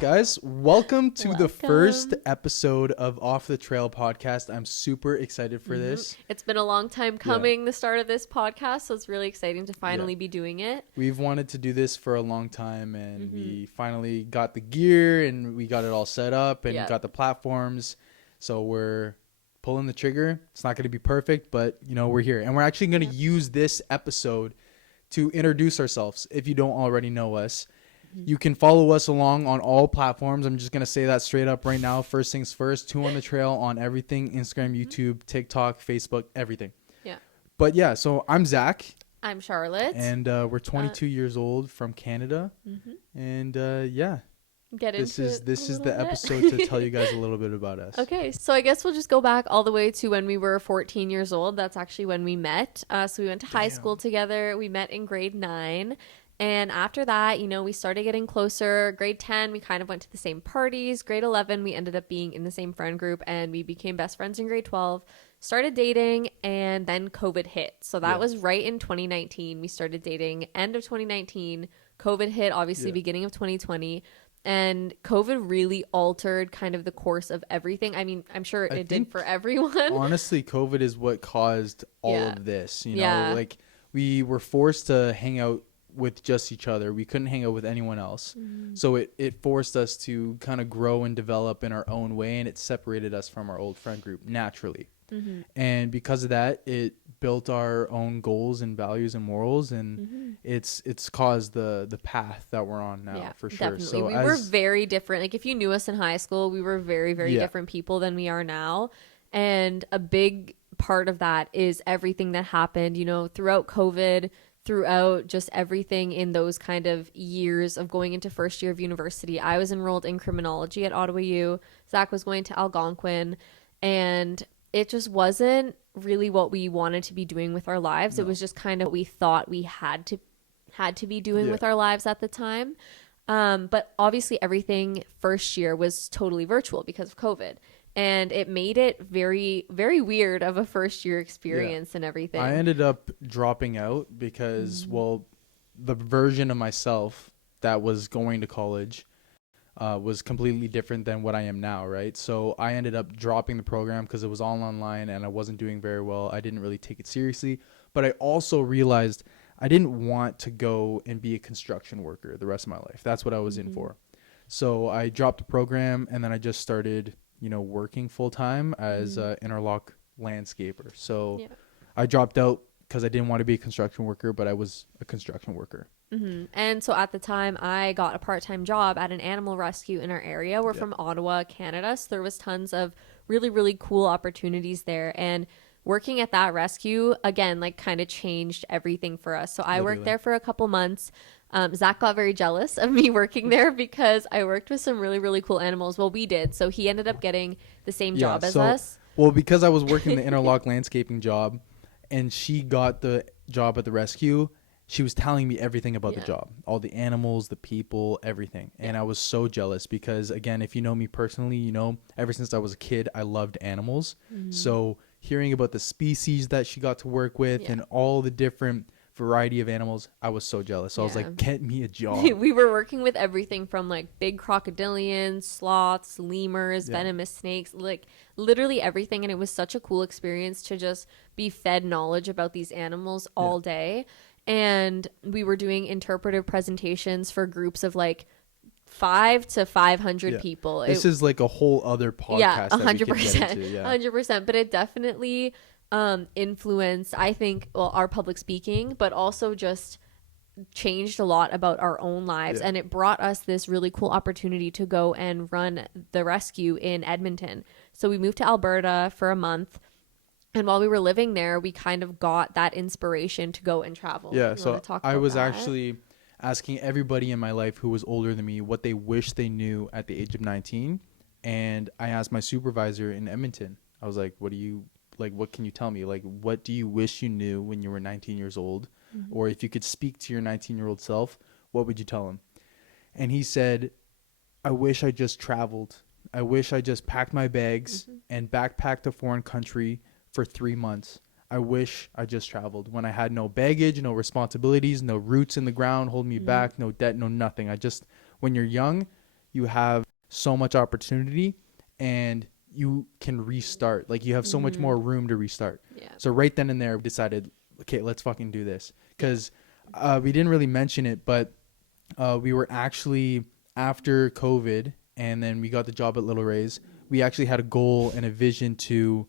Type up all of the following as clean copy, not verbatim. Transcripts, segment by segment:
guys. Welcome to the first episode of Off the Trail Podcast. I'm super excited for this. It's been a long time coming, the start of this podcast, so it's really exciting to finally be doing it. We've wanted to do this for a long time, and we finally got the gear, and we got it all set up, and got the platforms. So we're pulling the trigger. It's not going to be perfect, but, you know, we're here. And we're actually going to use this episode to introduce ourselves if you don't already know us. You can follow us along on all platforms. I'm just going to say that straight up right now. First things first, Two on the Trail on everything. Instagram, YouTube, TikTok, Facebook, everything. Yeah. But yeah, so I'm Zach. I'm Charlotte. And we're 22 years old from Canada. And this is the episode to tell you guys a little bit about us. Okay, so I guess we'll just go back all the way to when we were 14 years old. That's actually when we met. So we went to high school together. We met in grade 9. And after that, you know, we started getting closer. Grade 10, we kind of went to the same parties. Grade 11, we ended up being in the same friend group, and we became best friends in grade 12. Started dating, and then COVID hit. So that was right in 2019. We started dating end of 2019. COVID hit, obviously, beginning of 2020. And COVID really altered kind of the course of everything. I mean, I'm sure it did for everyone. Honestly, COVID is what caused all of this. You know, like we were forced to hang out with just each other. We couldn't hang out with anyone else. So it forced us to kind of grow and develop in our own way, and it separated us from our old friend group naturally. And because of that, it built our own goals and values and morals, and it's caused the path that we're on now, for sure. Definitely. So we were very different. Like, if you knew us in high school, we were very, very different people than we are now. And a big part of that is everything that happened, you know, throughout COVID, throughout just everything in those kind of years of going into first year of university. I was enrolled in criminology at Ottawa U. Zach was going to Algonquin, and it just wasn't really what we wanted to be doing with our lives. It was just kind of what we thought we had to be doing with our lives at the time. But obviously everything first year was totally virtual because of COVID. And it made it very, very weird of a first year experience and everything. I ended up dropping out because, well, the version of myself that was going to college was completely different than what I am now, right? So I ended up dropping the program because it was all online and I wasn't doing very well. I didn't really take it seriously. But I also realized I didn't want to go and be a construction worker the rest of my life. That's what I was in for. So I dropped the program, and then I just started, you know, working full time as an interlock landscaper. So I dropped out because I didn't want to be a construction worker, but I was a construction worker. And so at the time, I got a part-time job at an animal rescue in our area. We're from Ottawa, Canada, so there was tons of really, really cool opportunities there. And working at that rescue, again, like, kind of changed everything for us. So I worked there for a couple months. Zach got very jealous of me working there because I worked with some really, really cool animals. Well, we did. So he ended up getting the same job as us. Well, because I was working the interlock landscaping job, and she got the job at the rescue, she was telling me everything about the job, all the animals, the people, everything. And I was so jealous because, again, if you know me personally, you know, ever since I was a kid, I loved animals. So hearing about the species that she got to work with and all the different variety of animals, I was so jealous. So I was like, get me a job. We were working with everything from, like, big crocodilians, sloths, lemurs, venomous snakes, like literally everything. And it was such a cool experience to just be fed knowledge about these animals all day. And we were doing interpretive presentations for groups of like 5 to 500 people. This is like a whole other podcast. Yeah, 100%. That we could get into. 100%. But it definitely influenced, I think, well, our public speaking, but also just changed a lot about our own lives. And it brought us this really cool opportunity to go and run the rescue in Edmonton. So we moved to Alberta for a month. And while we were living there, we kind of got that inspiration to go and travel. Yeah, so I was actually asking everybody in my life who was older than me what they wish they knew at the age of 19. And I asked my supervisor in Edmonton, I was like, what can you tell me? Like, what do you wish you knew when you were 19 years old? Or if you could speak to your 19-year-old self, what would you tell him? And he said, I wish I just traveled. I wish I just packed my bags and backpacked a foreign country for 3 months. I wish I just traveled when I had no baggage, no responsibilities, no roots in the ground holding me back, no debt, no nothing. When you're young, you have so much opportunity and you can restart. Like you have so much more room to restart. Yeah. So right then and there we decided, okay, let's fucking do this. Because we didn't really mention it, but we were actually, after COVID and then we got the job at Little Rays, we actually had a goal and a vision to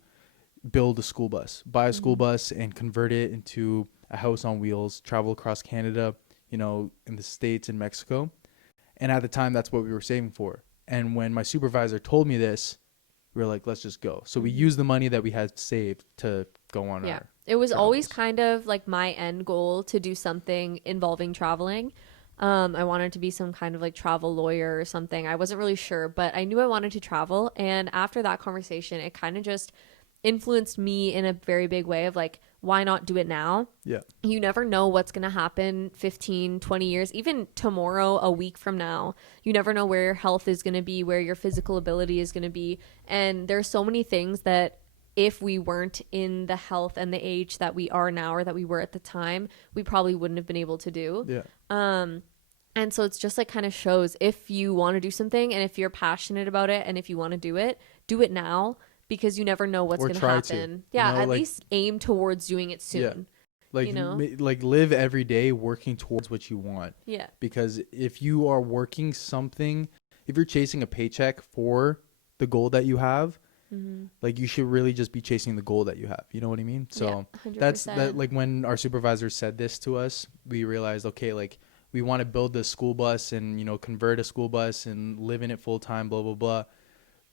build a school bus, buy a school bus and convert it into a house on wheels, travel across Canada, you know, in the States and Mexico. And at the time, that's what we were saving for. And when my supervisor told me this, we were like, let's just go. So we used the money that we had saved to go on our It was travels. always kind of like my end goal to do something involving traveling. I wanted to be some kind of like travel lawyer or something. I wasn't really sure, but I knew I wanted to travel. And after that conversation, it kind of just influenced me in a very big way of like, why not do it now? Yeah. You never know what's going to happen 15, 20 years, even tomorrow, a week from now. You never know where your health is going to be, where your physical ability is going to be. And there's so many things that if we weren't in the health and the age that we are now or that we were at the time, we probably wouldn't have been able to do. Yeah. And so it's just like kind of shows if you want to do something and if you're passionate about it and if you want to do it now, because you never know what's going to happen. Yeah, you know, at like, least aim towards doing it soon. Yeah. Like, you know? Like live every day working towards what you want. Yeah. Because if you are working something, if you're chasing a paycheck for the goal that you have, like you should really just be chasing the goal that you have. You know what I mean? So yeah, that's that. Like when our supervisor said this to us, we realized, okay, like we want to build this school bus and, you know, convert a school bus and live in it full time, blah, blah, blah.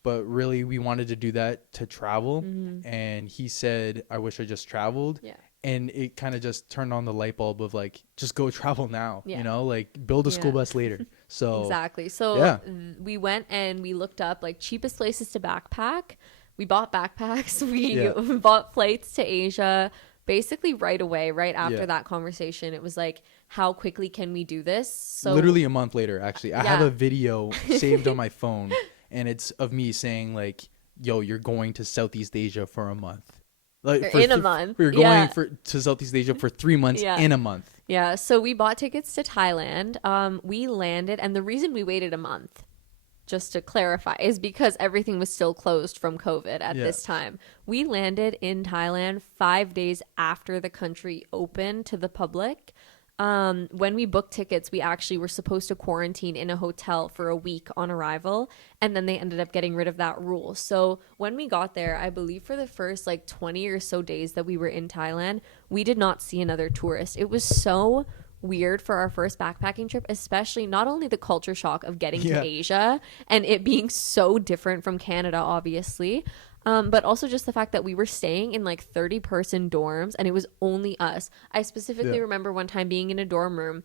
But really we wanted to do that to travel. And he said, I wish I just traveled. Yeah. And it kind of just turned on the light bulb of like, just go travel now, Yeah. you know, like build a school bus later. So exactly. So we went and we looked up like cheapest places to backpack. We bought backpacks. We bought flights to Asia basically right away, right after that conversation. It was like, how quickly can we do this? So literally a month later, actually, I have a video saved on my phone and it's of me saying like, yo, you're going to Southeast Asia for a month. Like in a month. We're going to Southeast Asia for 3 months in a month. Yeah. So we bought tickets to Thailand. We landed, and the reason we waited a month, just to clarify, is because everything was still closed from COVID at this time. We landed in Thailand 5 days after the country opened to the public. When we booked tickets, we actually were supposed to quarantine in a hotel for a week on arrival, and then they ended up getting rid of that rule. So when we got there, I believe for the first like 20 or so days that we were in Thailand, we did not see another tourist. It was so weird for our first backpacking trip, especially not only the culture shock of getting to Asia and it being so different from Canada, obviously, but also just the fact that we were staying in like 30-person dorms and it was only us. I specifically remember one time being in a dorm room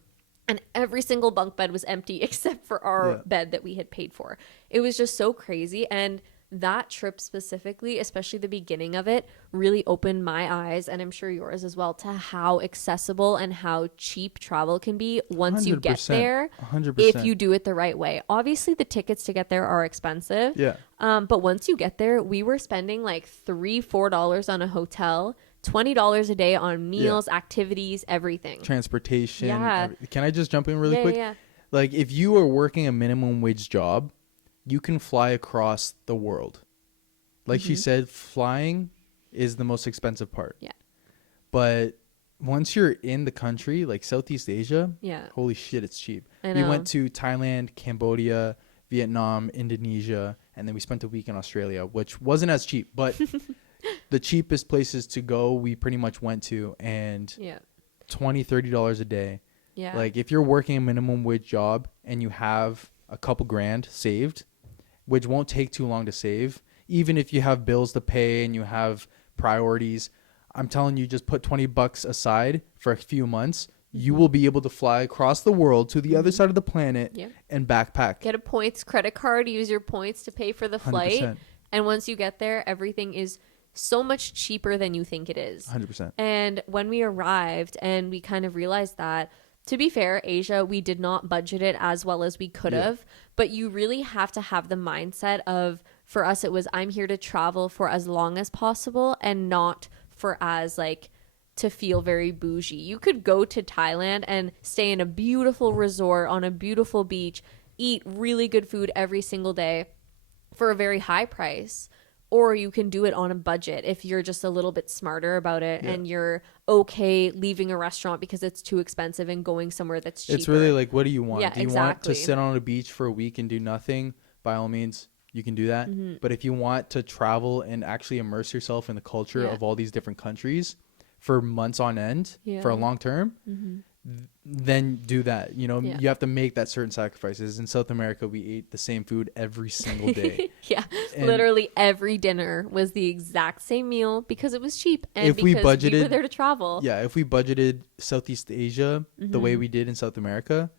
and every single bunk bed was empty except for our bed that we had paid for. It was just so crazy. And that trip specifically, especially the beginning of it, really opened my eyes, and I'm sure yours as well, to how accessible and how cheap travel can be once you get there. 100%. If you do it the right way. Obviously, the tickets to get there are expensive. Yeah. But once you get there, we were spending like $3-4 on a hotel, $20 a day on meals, activities, everything. Transportation. Yeah. Can I just jump in really quick? Yeah. Like if you are working a minimum wage job, you can fly across the world. Like she said, flying is the most expensive part. Yeah. But once you're in the country, like Southeast Asia, holy shit, it's cheap. We went to Thailand, Cambodia, Vietnam, Indonesia, and then we spent a week in Australia, which wasn't as cheap, but the cheapest places to go we pretty much went to, and $20-30 a day. Yeah. Like if you're working a minimum wage job and you have a couple grand saved, which won't take too long to save, even if you have bills to pay and you have priorities, I'm telling you, just put $20 aside for a few months. You will be able to fly across the world to the other side of the planet and backpack. Get a points credit card, use your points to pay for the flight. 100%. And once you get there, everything is so much cheaper than you think it is. 100%. And when we arrived and we kind of realized that, to be fair, Asia, we did not budget it as well as we could have, but you really have to have the mindset of, for us, it was, I'm here to travel for as long as possible and not for as like to feel very bougie. You could go to Thailand and stay in a beautiful resort on a beautiful beach, eat really good food every single day for a very high price, or you can do it on a budget if you're just a little bit smarter about it and you're okay leaving a restaurant because it's too expensive and going somewhere that's cheaper. It's really like, what do you want? Yeah, Do you want to sit on a beach for a week and do nothing? By all means, you can do that. But if you want to travel and actually immerse yourself in the culture of all these different countries for months on end, for a long term, then do that. You know, you have to make that certain sacrifices. In South America, we ate the same food every single day. And literally every dinner was the exact same meal because it was cheap and if because we budgeted, we were there to travel. If we budgeted Southeast Asia the way we did in South America,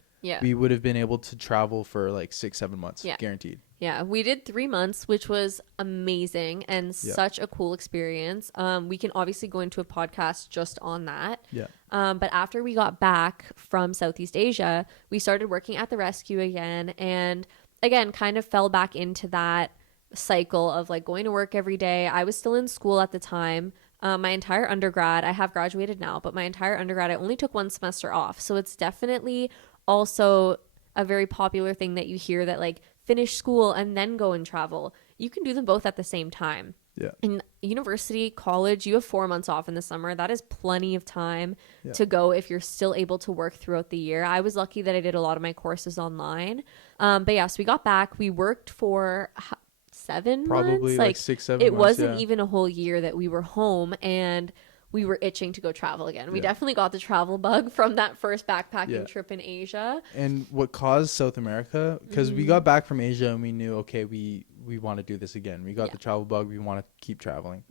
we would have been able to travel for like 6-7 months, guaranteed. Yeah, we did 3 months, which was amazing and such a cool experience. We can obviously go into a podcast just on that. But after we got back from Southeast Asia, we started working at the rescue again. And again, kind of fell back into that cycle of like going to work every day. I was still in school at the time. My entire undergrad, I have graduated now, but my entire undergrad, I only took 1 semester off. So it's definitely also a very popular thing that you hear that like finish school and then go and travel. You can do them both at the same time. In university, college, you have 4 months off in the summer. That is plenty of time to go if you're still able to work throughout the year. I was lucky that I did a lot of my courses online. But so we got back. We worked for 7 Probably months. like 6-7 months. It wasn't even a whole year that we were home, and we were itching to go travel again. We definitely got the travel bug from that first backpacking trip in Asia. And what caused South America, because we got back from Asia and we knew, okay, we want to do this again. We got the travel bug. We want to keep traveling.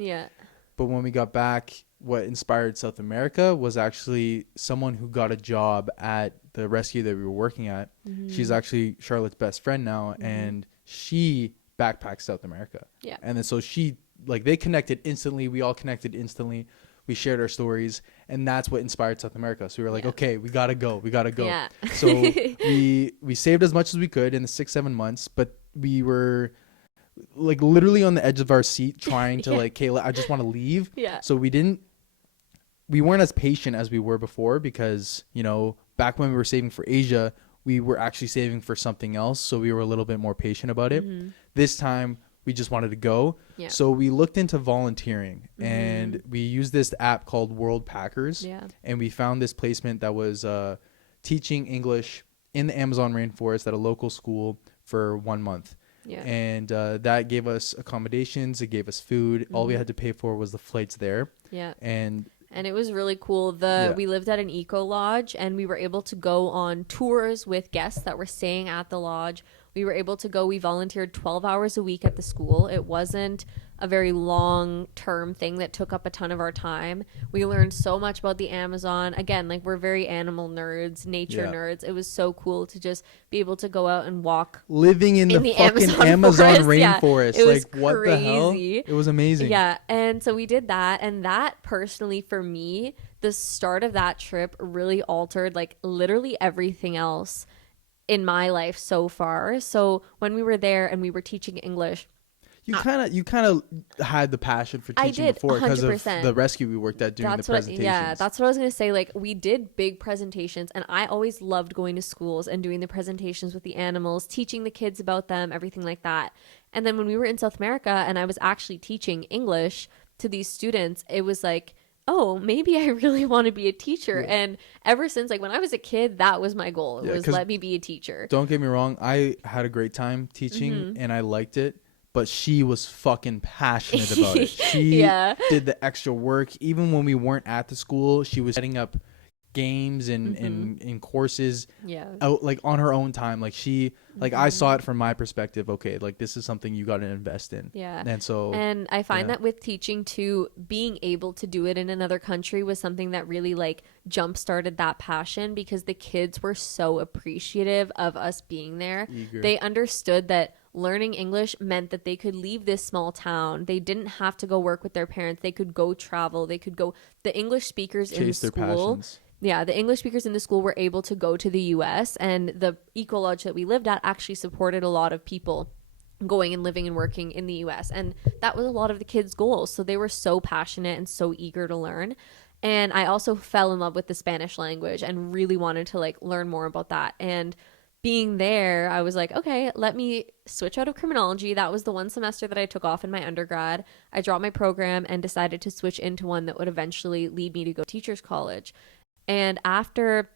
But when we got back, what inspired South America was actually someone who got a job at the rescue that we were working at. She's actually Charlotte's best friend now, and she backpacks South America. And then so they connected instantly. We all connected instantly. We shared our stories, and that's what inspired South America. So we were like, okay, we gotta go. So we saved as much as we could in the 6-7 months, but we were like literally on the edge of our seat trying to like, Kayla, I just want to leave. So we weren't as patient as we were before because, you know, back when we were saving for Asia, we were actually saving for something else. So we were a little bit more patient about it. This time, we just wanted to go. So we looked into volunteering and we used this app called World Packers. And we found this placement that was teaching English in the Amazon rainforest at a local school for 1 month. And that gave us accommodations. It gave us food. All we had to pay for was the flights there. And it was really cool. We lived at an eco lodge, and we were able to go on tours with guests that were staying at the lodge. We were able to go. We volunteered 12 hours a week at the school. It wasn't a very long-term thing that took up a ton of our time. We learned so much about the Amazon. Again, like, we're very animal nerds, nature nerds. It was so cool to just be able to go out and walk. Living in the fucking Amazon rainforest. It was like, what crazy. The hell? It was amazing. And so we did that. And that, personally, for me, the start of that trip really altered, like, literally everything else in my life so far. So when we were there and we were teaching English, you kind of had the passion for teaching before because of the rescue we worked at doing the presentations. That's what I was gonna say. Like, we did big presentations, and I always loved going to schools and doing the presentations with the animals, teaching the kids about them, everything like that. And then when we were in South America and I was actually teaching English to these students, it was like, oh, maybe I really want to be a teacher. And ever since, like, when I was a kid, that was my goal. It was, let me be a teacher. Don't get me wrong. I had a great time teaching and I liked it, but she was fucking passionate about it. She did the extra work. Even when we weren't at the school, she was setting up games and courses out, like, on her own time. Like, she like I saw it from my perspective. Okay, like, this is something you got to invest in. And I find that with teaching too, being able to do it in another country was something that really, like, jump started that passion, because the kids were so appreciative of us being there. They understood that learning English meant that they could leave this small town. They didn't have to go work with their parents. They could go travel. They could go. The English speakers in the school. The English speakers in the school were able to go to the US, and the eco lodge that we lived at actually supported a lot of people going and living and working in the US. And that was a lot of the kids' goals. So they were so passionate and so eager to learn. And I also fell in love with the Spanish language and really wanted to, like, learn more about that. And being there, I was like, okay, let me switch out of criminology. That was the one semester that I took off in my undergrad. I dropped my program and decided to switch into one that would eventually lead me to go to teachers college. And after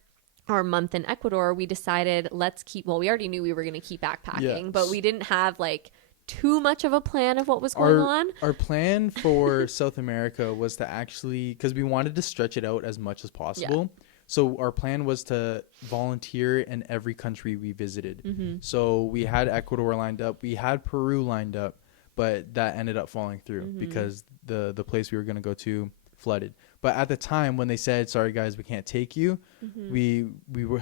our month in Ecuador, we decided we already knew we were going to keep backpacking, but we didn't have like too much of a plan of what was going on. Our plan for South America was to actually, because we wanted to stretch it out as much as possible. Yeah. So our plan was to volunteer in every country we visited. Mm-hmm. So we had Ecuador lined up, we had Peru lined up, but that ended up falling through because the place we were going to go to flooded. But at the time when they said, sorry guys, we can't take you, we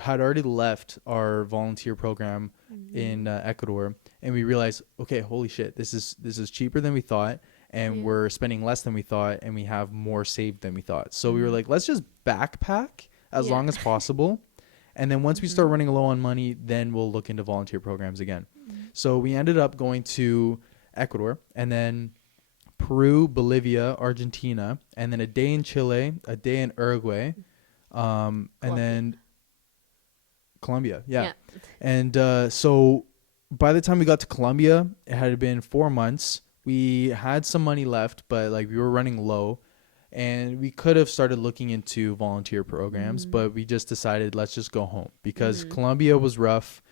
had already left our volunteer program in Ecuador, and we realized, okay, holy shit, this is cheaper than we thought, and we're spending less than we thought, and we have more saved than we thought. So we were like, let's just backpack as long as possible, and then once we start running low on money, then we'll look into volunteer programs again. So we ended up going to Ecuador, and then Peru, Bolivia, Argentina, and then a day in Chile, a day in Uruguay, and then Colombia. Yeah. And so by the time we got to Colombia, it had been 4 months. We had some money left, but like we were running low, and we could have started looking into volunteer programs, but we just decided let's just go home because Colombia was rough.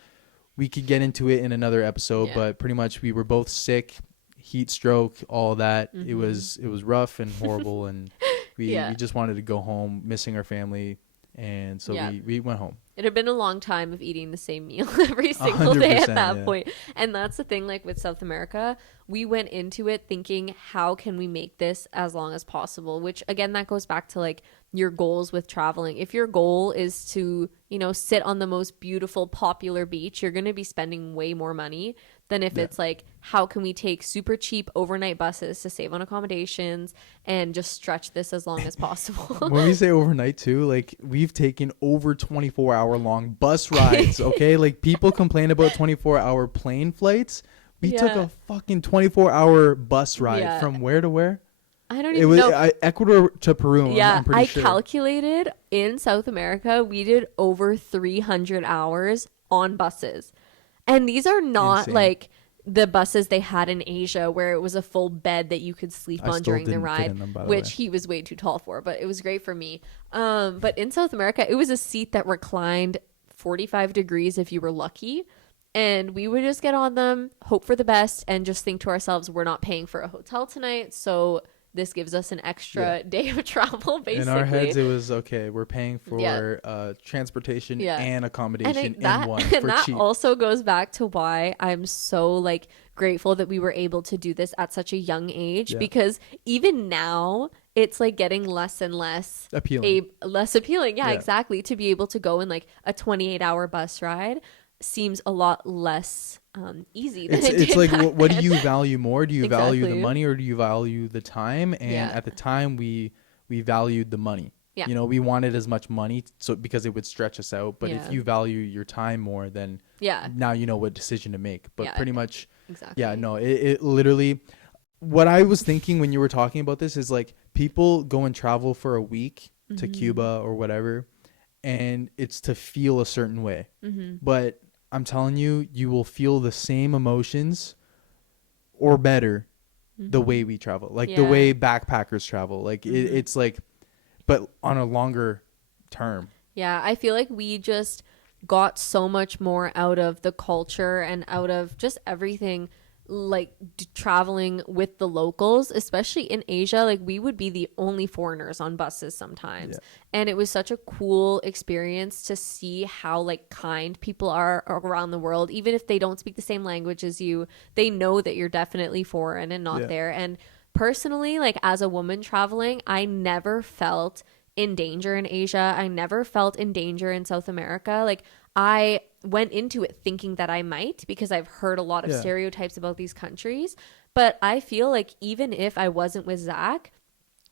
We could get into it in another episode, but pretty much we were both sick. Heat stroke, all that. It was rough and horrible, and we just wanted to go home, missing our family, and so we went home. It had been a long time of eating the same meal every single day at that point. And that's the thing, like with South America, we went into it thinking, how can we make this as long as possible? Which again, that goes back to like your goals with traveling. If your goal is to, sit on the most beautiful, popular beach, you're going to be spending way more money than if it's like, how can we take super cheap overnight buses to save on accommodations and just stretch this as long as possible? When we say overnight too, like we've taken over 24-hour long bus rides, okay? Like people complain about 24-hour plane flights. We took a fucking 24-hour bus ride from where to where? I don't even know. Ecuador to Peru. Yeah, I'm pretty sure. Calculated in South America, we did over 300 hours on buses. And these are not like the buses they had in Asia where it was a full bed that you could sleep on during the ride, which he was way too tall for, but it was great for me. But in South America, it was a seat that reclined 45 degrees if you were lucky. And we would just get on them, hope for the best, and just think to ourselves, we're not paying for a hotel tonight, so this gives us an extra day of travel, basically. In our heads, it was, okay, we're paying for transportation and accommodation in one for that cheap. Also goes back to why I'm so, like, grateful that we were able to do this at such a young age, because even now, it's, like, getting less and less appealing. Less appealing, exactly, to be able to go in, like, a 28-hour bus ride seems a lot less easy than it's like what do you value more? Do you value the money or do you value the time? And at the time we valued the money. We wanted as much money because it would stretch us out, but if you value your time more, then now you know what decision to make. But pretty much it literally, what I was thinking when you were talking about this is like people go and travel for a week to Cuba or whatever, and it's to feel a certain way. But I'm telling you, you will feel the same emotions or better the way we travel, like the way backpackers travel. Like it's like, but on a longer term. Yeah, I feel like we just got so much more out of the culture and out of just everything, like traveling with the locals, especially in Asia. Like we would be the only foreigners on buses sometimes, and it was such a cool experience to see how like kind people are around the world. Even if they don't speak the same language as you, they know that you're definitely foreign and not there. And personally, like as a woman traveling, I never felt in danger in Asia. I never felt in danger in South America. Like I went into it thinking that I might, because I've heard a lot of stereotypes about these countries. But I feel like even if I wasn't with Zach,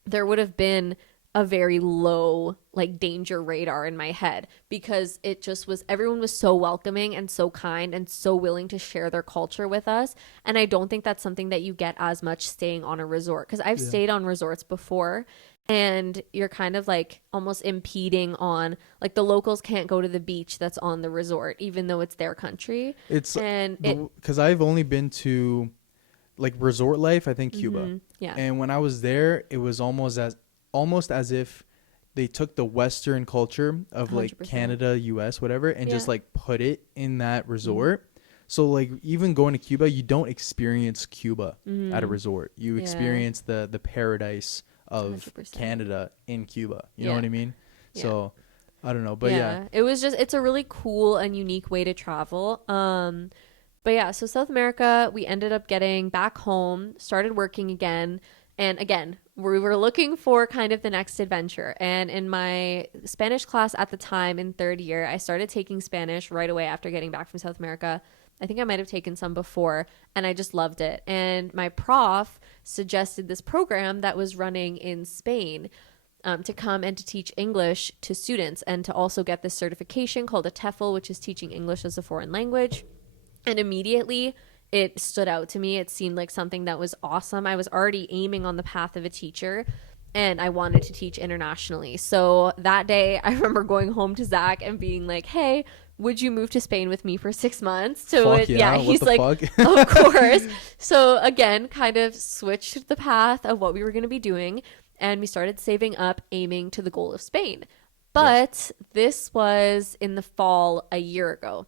there would have been a very low like danger radar in my head, because it just was, everyone was so welcoming and so kind and so willing to share their culture with us. And I don't think that's something that you get as much staying on a resort, because I've stayed on resorts before and you're kind of like almost impeding on, like, the locals can't go to the beach that's on the resort even though it's their country. It's And because I've only been to like resort life, I think Cuba. yeah. And when I was there, it was almost as if they took the Western culture of like 100%. Canada, US, whatever, and just Yeah. like put it in that resort. So like even going to Cuba, you don't experience Cuba at a resort. You experience the paradise of 100%. Canada in Cuba. You know what I mean? Yeah. So I don't know, but yeah. It's a really cool and unique way to travel. But yeah, so South America, we ended up getting back home, started working again. And again, we were looking for kind of the next adventure. And in my Spanish class at the time in third year, I started taking Spanish right away after getting back from South America. I think I might have taken some before, and I just loved it. And my prof suggested this program that was running in Spain, to come and to teach English to students, and to also get this certification called a TEFL, which is teaching English as a foreign language. And immediately it stood out to me. It seemed like something that was awesome. I was already aiming on the path of a teacher, and I wanted to teach internationally. So that day, I remember going home to Zach and being like, hey, would you move to Spain with me for 6 months? He's like, of course. So again, kind of switched the path of what we were going to be doing, and we started saving up, aiming to the goal of Spain. But this was in the fall a year ago.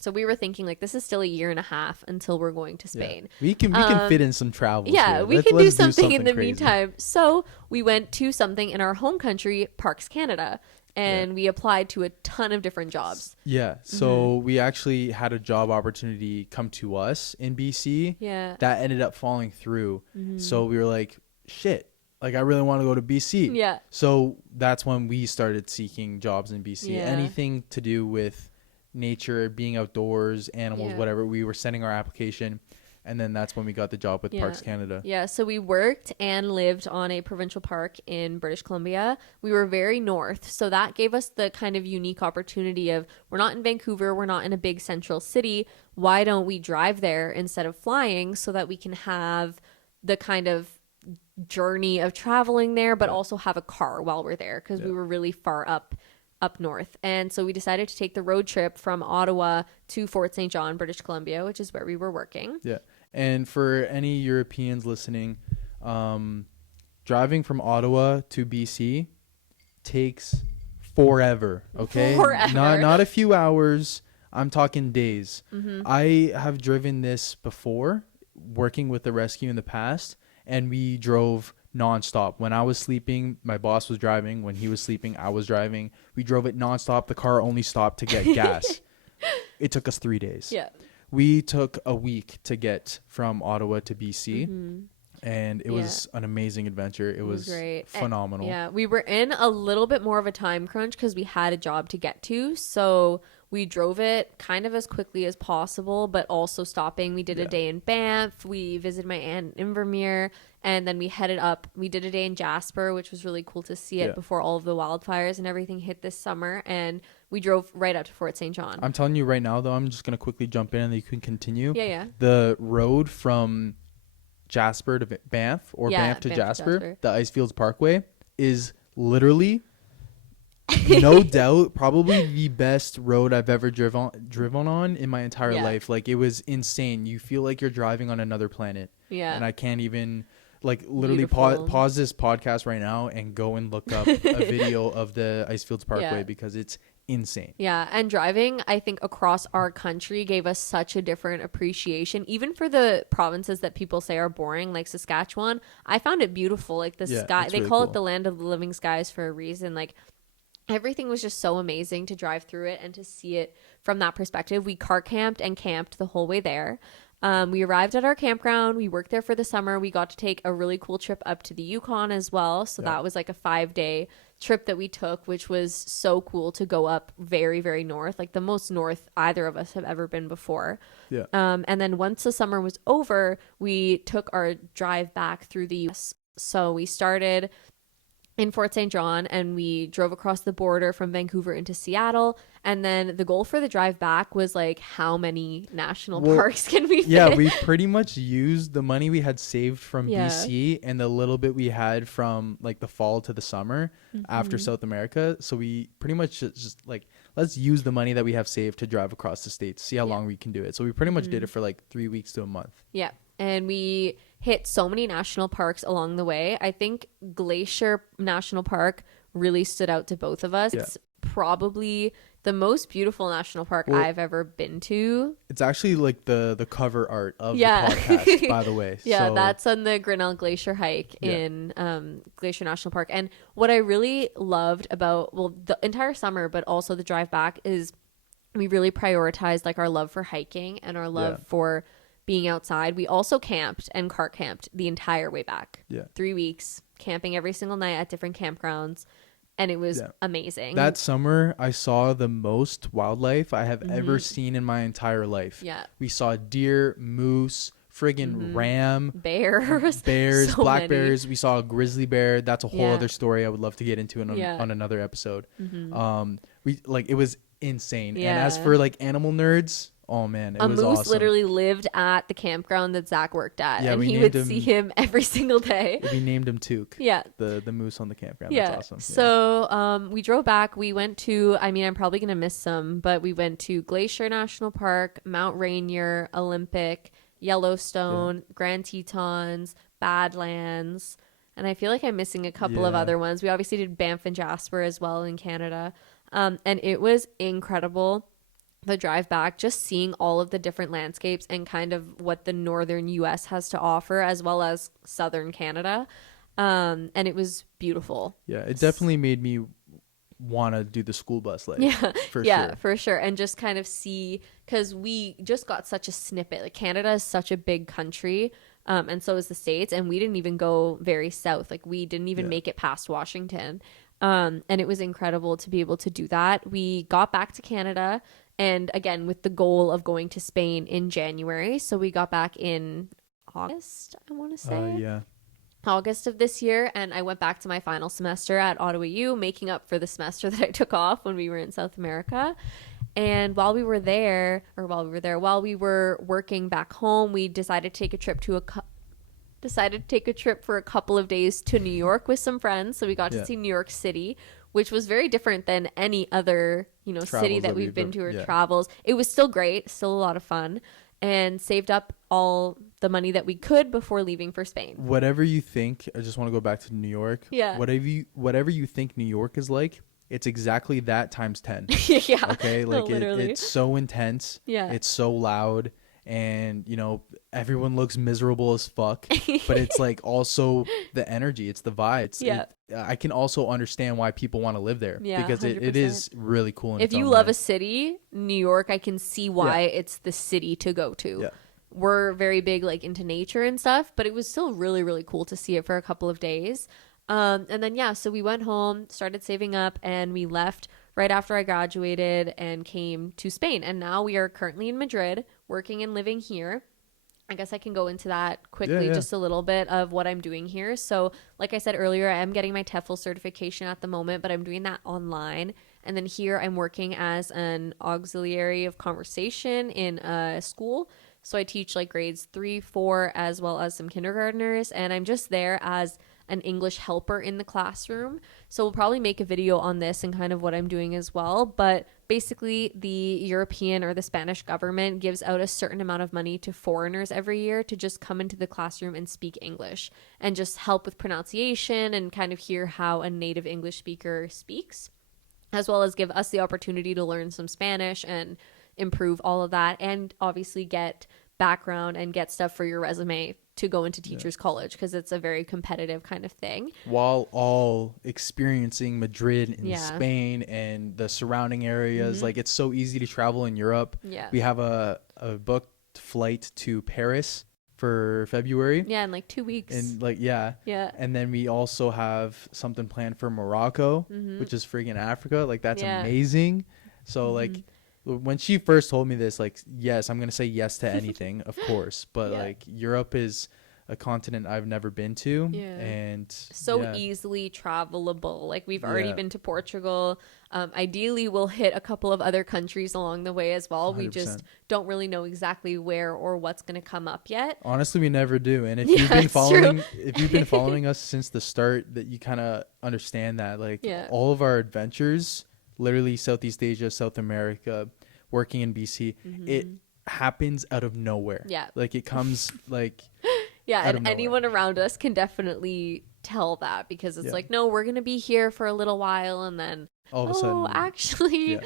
So we were thinking, like, this is still a year and a half until we're going to Spain. Yeah. We can fit in some travel. Yeah, we can do something in the meantime. So we went to something in our home country, Parks Canada, and we applied to a ton of different jobs. Yeah. So we actually had a job opportunity come to us in BC. Yeah. That ended up falling through. So we were like, shit, like I really want to go to BC. Yeah. So that's when we started seeking jobs in BC. Yeah. Anything to do with nature, being outdoors, animals, whatever. We were sending our application, and then that's when we got the job with Parks Canada. Yeah, so we worked and lived on a provincial park in British Columbia. We were very north, so that gave us the kind of unique opportunity of, we're not in Vancouver, we're not in a big central city. Why don't we drive there instead of flying, so that we can have the kind of journey of traveling there, but also have a car while we're there, because we were really far up north. And so we decided to take the road trip from Ottawa to Fort St. John, British Columbia, which is where we were working. Yeah. And for any Europeans listening, driving from Ottawa to BC takes forever. Okay. Forever. Not a few hours. I'm talking days. I have driven this before, working with the rescue in the past, and we drove nonstop. When I was sleeping, my boss was driving. When he was sleeping, I was driving. We drove it nonstop. The car only stopped to get gas. It took us 3 days. Yeah. We took a week to get from Ottawa to BC, and it was an amazing adventure. It was great. phenomenal. Yeah, we were in a little bit more of a time crunch because we had a job to get to. So we drove it kind of as quickly as possible, but also stopping. We did a day in Banff. We visited my aunt in Invermere, and then we headed up. We did a day in Jasper, which was really cool to see it before all of the wildfires and everything hit this summer. And we drove right up to Fort St. John. I'm telling you right now, though, I'm just going to quickly jump in and you can continue. Yeah. The road from Jasper to Banff, or Banff to Jasper, the Icefields Parkway, is literally, no doubt, probably the best road I've ever driven on in my entire life. Like, it was insane. You feel like you're driving on another planet. Yeah. And I can't even, like, literally pause this podcast right now and go and look up a video of the Icefields Parkway because it's insane. Yeah, and driving, I think, across our country gave us such a different appreciation, even for the provinces that people say are boring, like Saskatchewan. I found it beautiful. Like, the sky, they call it the land of the living skies for a reason. Like, everything was just so amazing to drive through it and to see it from that perspective. We car camped and camped the whole way there. We arrived at our campground. We worked there for the summer. We got to take a really cool trip up to the Yukon as well. So that was like a 5-day trip that we took, which was so cool to go up very, very north, like the most north either of us have ever been before. Yeah. And then once the summer was over, we took our drive back through the US. So we started in Fort St. John, and we drove across the border from Vancouver into Seattle. And then the goal for the drive back was like, how many national parks can we fit? Yeah, we pretty much used the money we had saved from Yeah. BC and the little bit we had from like the fall to the summer after South America. So we pretty much just like, let's use the money that we have saved to drive across the states, see how long we can do it. So we pretty much did it for like 3 weeks to a month. Yeah. And we hit so many national parks along the way. I think Glacier National Park really stood out to both of us. Yeah. It's probably the most beautiful national park I've ever been to. It's actually like the cover art of the Yeah. podcast, by the way. Yeah, So, that's on the Grinnell Glacier hike in Glacier National Park. And what I really loved about, well, the entire summer, but also the drive back, is we really prioritized like our love for hiking and our love for being outside. We also camped and car camped the entire way back. Yeah. 3 weeks, camping every single night at different campgrounds. And it was amazing. That summer, I saw the most wildlife I have ever seen in my entire life. Yeah. We saw deer, moose, friggin' ram, bears, so black many. bears. We saw a grizzly bear. That's a whole Yeah. other story I would love to get into on another episode. We like, it was insane. And as Yeah. for like animal nerds, oh man, it a was moose awesome. literally lived at the campground that Zach worked at, Yeah, and we he named would see him every single day. We named him Took. Yeah. The moose on the campground. Yeah. That's awesome. So we drove back. We went to, I mean, I'm probably going to miss some, but we went to Glacier National Park, Mount Rainier, Olympic, Yellowstone, Grand Tetons, Badlands. And I feel like I'm missing a couple of other ones. We obviously did Banff and Jasper as well in Canada. And it was incredible. The drive back, just seeing all of the different landscapes and kind of what the northern US has to offer, as well as southern Canada. And it was beautiful. Yeah, it definitely made me want to do the school bus life. Yeah, for yeah, sure. for sure. And just kind of see, because we just got such a snippet. Like, Canada is such a big country, and so is the States. And we didn't even go very south. Like, we didn't even make it past Washington. And it was incredible to be able to do that. We got back to Canada, and again, with the goal of going to Spain in January. So we got back in August, I want to say. Yeah. August of this year, and I went back to my final semester at Ottawa U, making up for the semester that I took off when we were in South America. And while we were working back home, we decided to take a trip for a couple of days to New York with some friends. So we got to see New York City, which was very different than any other, city that we've been to or travels. It was still great, still a lot of fun, and saved up all the money that we could before leaving for Spain. Whatever you think, I just want to go back to New York. Yeah. Whatever you think New York is like, it's exactly that times 10. Yeah. Okay, like literally. it's so intense. Yeah. It's so loud, and everyone looks miserable as fuck. But it's like also the energy, it's the vibes. I can also understand why people want to live there. Yeah, because it is really cool. If you love a city, New York, I can see why it's the city to go to. Yeah. We're very big into nature and stuff, but it was still really, really cool to see it for a couple of days. And then, so we went home, started saving up, and we left right after I graduated and came to Spain. And now we are currently in Madrid, working and living here. I guess I can go into that quickly, just a little bit of what I'm doing here. So like I said earlier, I am getting my TEFL certification at the moment, but I'm doing that online. And then here I'm working as an auxiliary of conversation in a school. So I teach grades 3, 4, as well as some kindergartners. And I'm just there as an English helper in the classroom. So we'll probably make a video on this and kind of what I'm doing as well. But basically, the European or the Spanish government gives out a certain amount of money to foreigners every year to just come into the classroom and speak English and just help with pronunciation and kind of hear how a native English speaker speaks, as well as give us the opportunity to learn some Spanish and improve all of that, and obviously get background and get stuff for your resume to go into teachers college, because it's a very competitive kind of thing, while all experiencing Madrid and Spain and the surrounding areas. Like, it's so easy to travel in Europe. We have a booked flight to Paris for February in 2 weeks, and and then we also have something planned for Morocco, which is friggin' Africa. That's amazing. So when she first told me this, yes, I'm gonna say yes to anything, of course. But Europe is a continent I've never been to. Yeah. And so easily travelable. Like we've already been to Portugal. Ideally, we'll hit a couple of other countries along the way as well. 100%. We just don't really know exactly where or what's going to come up yet. Honestly, we never do. And if you've been following us since the start, that you kind of understand that, like all of our adventures, literally Southeast Asia, South America, working in BC, it happens out of nowhere. Yeah. Like it comes like and anyone around us can definitely tell that, because it's like, no, we're going to be here for a little while, and then all of a sudden, actually,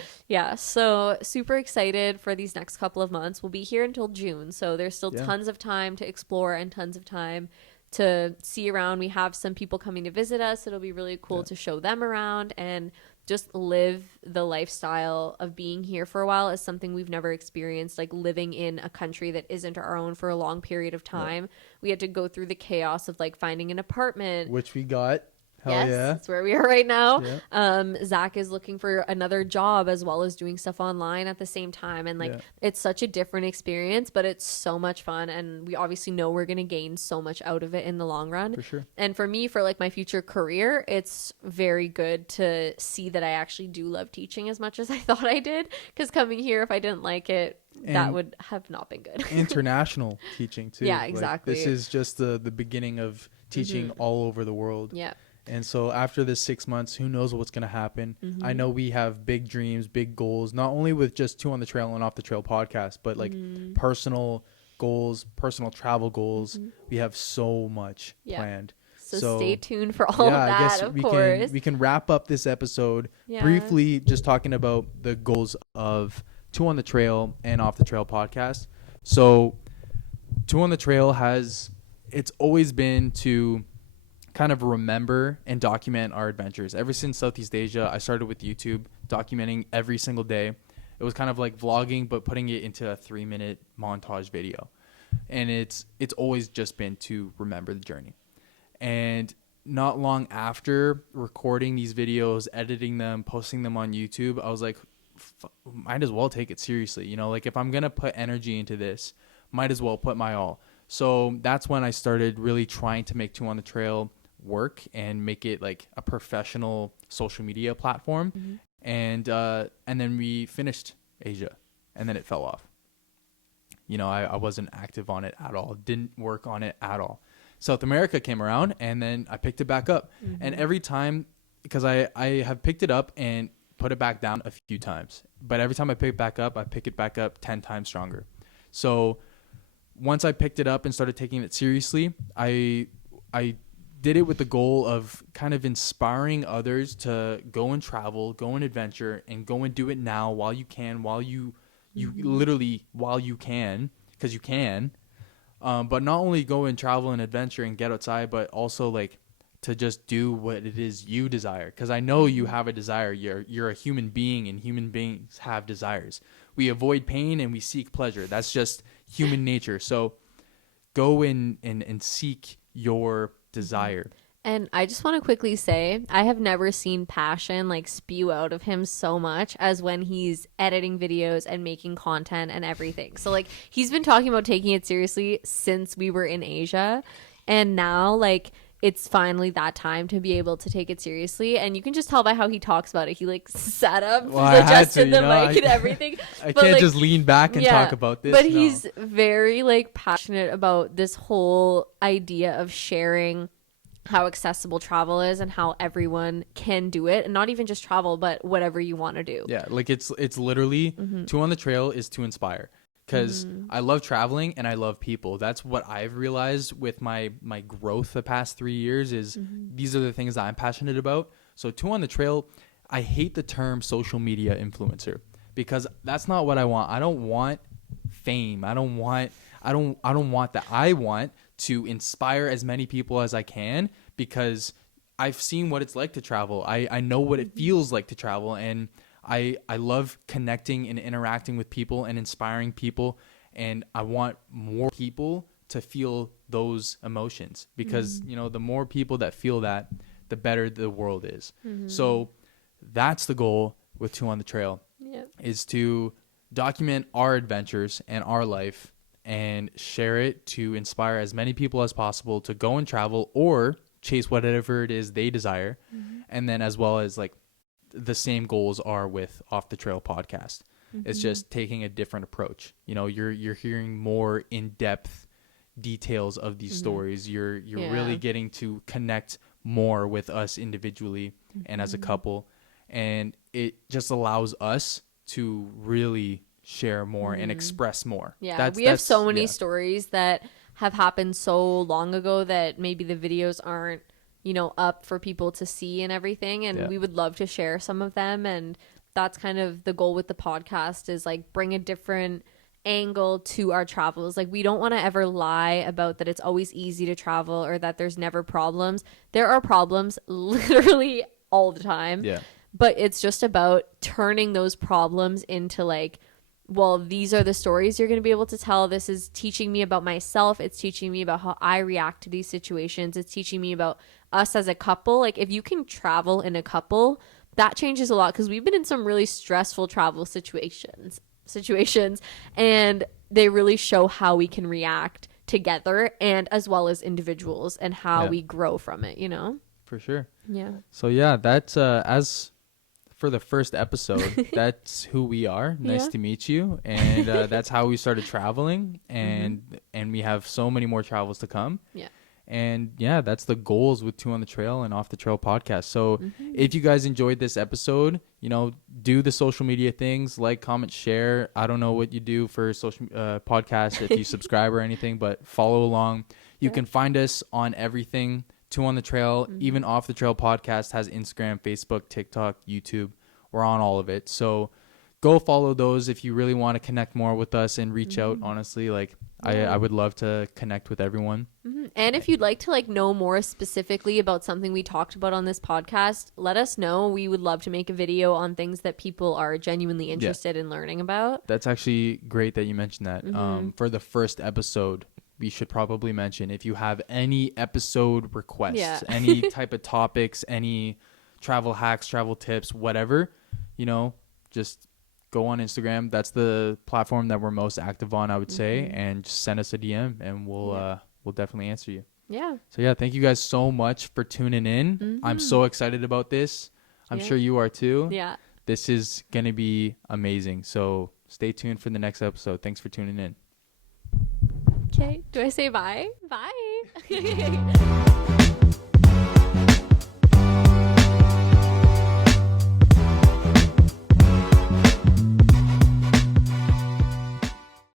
so super excited for these next couple of months. We'll be here until June, so there's still tons of time to explore and tons of time to see around. We have some people coming to visit us. It'll be really cool to show them around and just live the lifestyle of being here for a while. Is something we've never experienced, like living in a country that isn't our own for a long period of time. We had to go through the chaos of like finding an apartment, which we got. Hell that's where we are right now. Zach is looking for another job as well as doing stuff online at the same time, and like it's such a different experience, but it's so much fun, and we obviously know we're gonna gain so much out of it in the long run. For sure. And for me, for like my future career, it's very good to see that I actually do love teaching as much as I thought I did, because coming here, if I didn't like it, that would have not been good. International teaching too. Yeah, exactly. Like, this is just the beginning of teaching all over the world. Yeah. And so after this 6 months, who knows what's going to happen? I know we have big dreams, big goals, not only with just Two on the Trail and Off the Trail podcast, but like personal goals, personal travel goals. We have so much planned. So stay tuned for all of that, I guess of course. We can wrap up this episode briefly just talking about the goals of Two on the Trail and Off the Trail podcast. So Two on the Trail it's always been to kind of remember and document our adventures. Ever since Southeast Asia, I started with YouTube, documenting every single day. It was kind of like vlogging, but putting it into a 3-minute montage video. And it's always just been to remember the journey. And not long after recording these videos, editing them, posting them on YouTube, I was like, might as well take it seriously. You know, like if I'm going to put energy into this, might as well put my all. So that's when I started really trying to make Two on the Trail work and make it like a professional social media platform. And then we finished Asia, and then it fell off. You know, I wasn't active on it at all, didn't work on it at all. South America came around, and then I picked it back up. And every time, because I have picked it up and put it back down a few times, but every time I pick it back up 10 times stronger. So once I picked it up and started taking it seriously, I did it with the goal of kind of inspiring others to go and travel, go and adventure, and go and do it now while you can, while you can, because you can. But not only go and travel and adventure and get outside, but also like to just do what it is you desire. Because I know you have a desire. You're a human being, and human beings have desires. We avoid pain and we seek pleasure. That's just human nature. So go and seek your desire. And I just want to quickly say, I have never seen passion like spew out of him so much as when he's editing videos and making content and everything. So like he's been talking about taking it seriously since we were in Asia, and now like it's finally that time to be able to take it seriously. And you can just tell by how he talks about it. He like sat up, adjusted the mic and everything. I can't just lean back and talk about this. But he's very like passionate about this whole idea of sharing how accessible travel is and how everyone can do it, and not even just travel, but whatever you want to do. Yeah, like it's literally Two on the Trail is to inspire. Because I love traveling and I love people. That's what I've realized with my growth the past 3 years is these are the things that I'm passionate about. So Two on the Trail, I hate the term social media influencer, because that's not what I want. I don't want fame. I don't want that. I want to inspire as many people as I can, because I've seen what it's like to travel. I know what it feels like to travel, and I love connecting and interacting with people and inspiring people, and I want more people to feel those emotions, because you know, the more people that feel that, the better the world is. So that's the goal with Two on the Trail, is to document our adventures and our life and share it to inspire as many people as possible to go and travel or chase whatever it is they desire. And then as well as like the same goals are with Off the Trail podcast. It's just taking a different approach. You know, you're hearing more in-depth details of these stories. You're really getting to connect more with us individually and as a couple, and it just allows us to really share more and express more. We have so many stories that have happened so long ago that maybe the videos aren't, you know, up for people to see and everything, and we would love to share some of them. And that's kind of the goal with the podcast, is like bring a different angle to our travels. Like, we don't want to ever lie about that it's always easy to travel or that there's never problems. There are problems literally all the time, but it's just about turning those problems into like, well, these are the stories you're going to be able to tell. This is teaching me about myself. It's teaching me about how I react to these situations. It's teaching me about us as a couple. Like, if you can travel in a couple, that changes a lot, because we've been in some really stressful travel situations, and they really show how we can react together and as well as individuals, and how we grow from it, you know? For sure. Yeah. So yeah, that's as for the first episode, that's who we are. Nice to meet you. And that's how we started traveling, and we have so many more travels to come. Yeah. And yeah, that's the goals with Two on the Trail and Off the Trail podcast. So if you guys enjoyed this episode, you know, do the social media things, like, comment, share. I don't know what you do for social podcast, if you subscribe or anything, but follow along. You can find us on everything. Two on the Trail, even Off the Trail podcast has Instagram, Facebook, TikTok, YouTube. We're on all of it. So go follow those if you really want to connect more with us and reach out. Honestly, like, I would love to connect with everyone. And if you'd like to like know more specifically about something we talked about on this podcast, let us know. We would love to make a video on things that people are genuinely interested in learning about. That's actually great that you mentioned that. For the first episode, we should probably mention, if you have any episode requests, any type of topics, any travel hacks, travel tips, whatever, you know, just go on Instagram. That's the platform that we're most active on, I would say, and just send us a DM, and we'll definitely answer you. Yeah. So yeah, thank you guys so much for tuning in. I'm so excited about this. I'm sure you are too. Yeah. This is going to be amazing. So stay tuned for the next episode. Thanks for tuning in. Okay. Do I say bye? Bye.